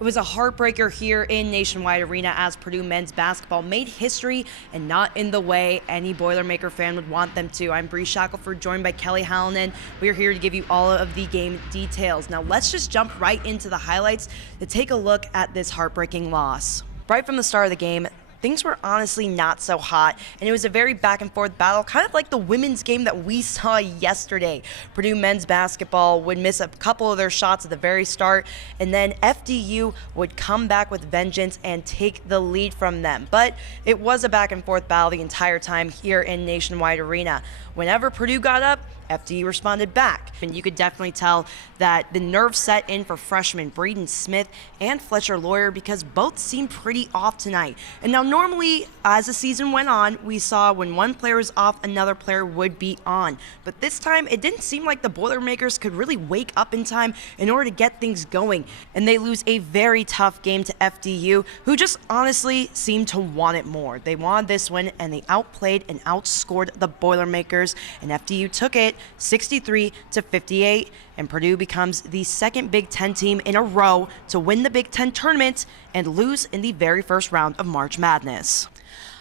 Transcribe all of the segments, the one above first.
It was a heartbreaker here in Nationwide Arena as Purdue men's basketball made history and not in the way any Boilermaker fan would want them to. I'm Bree Shackelford, joined by Kelly Hallinan. We're here to give you all of the game details. Now let's just jump right into the highlights to take a look at this heartbreaking loss. Right from the start of the game, things were honestly not so hot, and it was a very back and forth battle, kind of like the women's game that we saw yesterday. Purdue men's basketball would miss a couple of their shots at the very start, and then FDU would come back with vengeance and take the lead from them. But it was a back and forth battle the entire time here in Nationwide Arena. Whenever Purdue got up, FDU responded back, and you could definitely tell that the nerves set in for freshmen Braden Smith and Fletcher Lawyer because both seemed pretty off tonight. And now normally, as the season went on, we saw when one player was off, another player would be on. But this time, it didn't seem like the Boilermakers could really wake up in time in order to get things going. And they lose a very tough game to FDU, who just honestly seemed to want it more. They wanted this win, and they outplayed and outscored the Boilermakers, and FDU took it 63-58, and Purdue becomes the second Big Ten team in a row to win the Big Ten tournament and lose in the very first round of March Madness.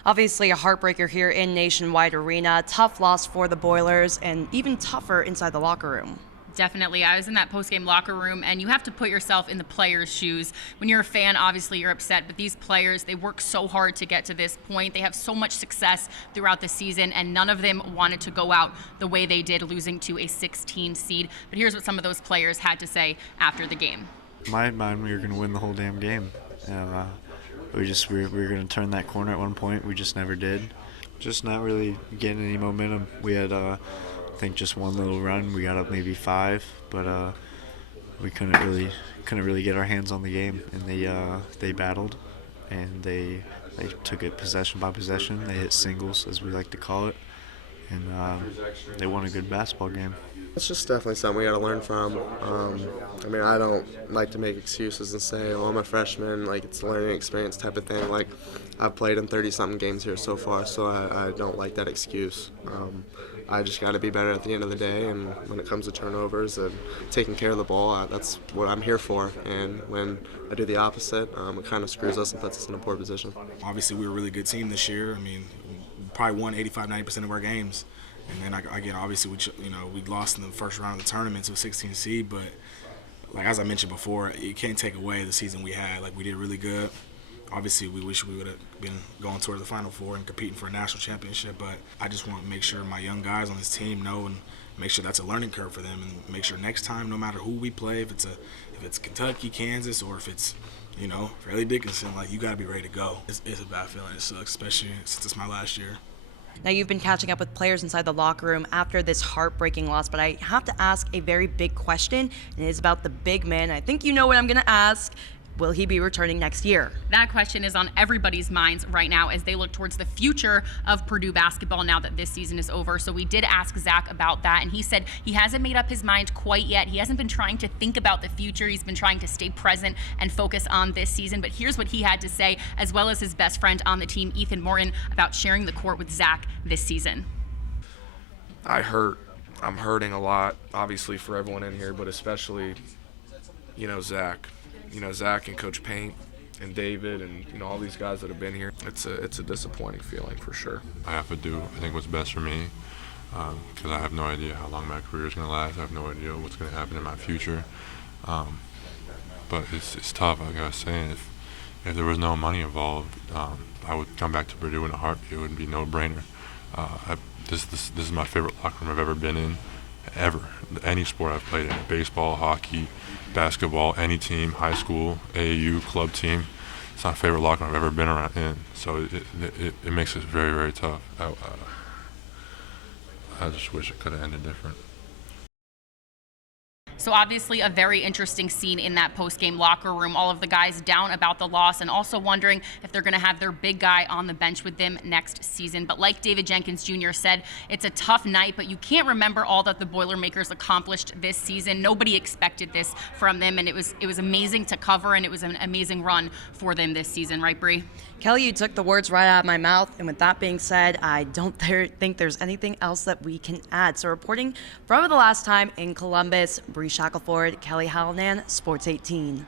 Obviously a heartbreaker here in Nationwide Arena, tough loss for the Boilers, and even tougher inside the locker room. Definitely. I was in that post-game locker room, and you have to put yourself in the players' shoes. When you're a fan, obviously you're upset, but these players, they work so hard to get to this point. They have so much success throughout the season, and none of them wanted to go out the way they did, losing to a 16 seed. But here's what some of those players had to say after the game. In my mind, we were going to win the whole damn game. We were going to turn that corner at one point. We just never did. Just not really getting any momentum. We had I think just one little run. We got up maybe 5, but we couldn't really get our hands on the game. And they battled, and they took it possession by possession. They hit singles, as we like to call it, and they won a good basketball game. It's just definitely something we got to learn from. I mean, I don't like to make excuses and say, "Oh, I'm a freshman," like it's a learning experience type of thing. Like I've played in 30-something games here so far, so I don't like that excuse. I just got to be better at the end of the day, and when it comes to turnovers and taking care of the ball, that's what I'm here for. And when I do the opposite, it kind of screws us and puts us in a poor position. Obviously, we were a really good team this year. I mean, we probably won 85-90% of our games. And then again, obviously, we lost in the first round of the tournament to a 16 seed. But like as I mentioned before, you can't take away the season we had. Like we did really good. Obviously, we wish we would have been going toward the Final Four and competing for a national championship, but I just want to make sure my young guys on this team know and make sure that's a learning curve for them, and make sure next time, no matter who we play, if it's Kentucky, Kansas, or if it's Fairleigh Dickinson, like you got to be ready to go. It's a bad feeling. It sucks, especially since it's my last year. Now you've been catching up with players inside the locker room after this heartbreaking loss, but I have to ask a very big question, and it is about the big man. I think you know what I'm going to ask. Will he be returning next year? That question is on everybody's minds right now as they look towards the future of Purdue basketball now that this season is over. So we did ask Zach about that, and he said he hasn't made up his mind quite yet. He hasn't been trying to think about the future. He's been trying to stay present and focus on this season. But here's what he had to say, as well as his best friend on the team, Ethan Morton, about sharing the court with Zach this season. I'm hurting a lot, obviously, for everyone in here, but especially, Zach. Zach and Coach Paint and David and all these guys that have been here. It's a disappointing feeling for sure. I have to do, I think, what's best for me because I have no idea how long my career is going to last. I have no idea what's going to happen in my future. But it's tough. Like I was saying, if there was no money involved, I would come back to Purdue in a heartbeat. It would be no-brainer. This is my favorite locker room I've ever been in, ever. Any sport I've played in, baseball, hockey, basketball, any team, high school, AAU, club team. It's my favorite locker room I've ever been around in. So it makes it very, very tough. I just wish it could have ended different. So obviously a very interesting scene in that post-game locker room. All of the guys down about the loss and also wondering if they're going to have their big guy on the bench with them next season. But like David Jenkins Jr. said, it's a tough night, but you can't remember all that the Boilermakers accomplished this season. Nobody expected this from them, and it was amazing to cover, and it was an amazing run for them this season, right, Bree? Kelly, you took the words right out of my mouth, and with that being said, I don't think there's anything else that we can add. So reporting from the last time in Columbus, Bree Shackelford, Kelly Hallinan, Sports 18.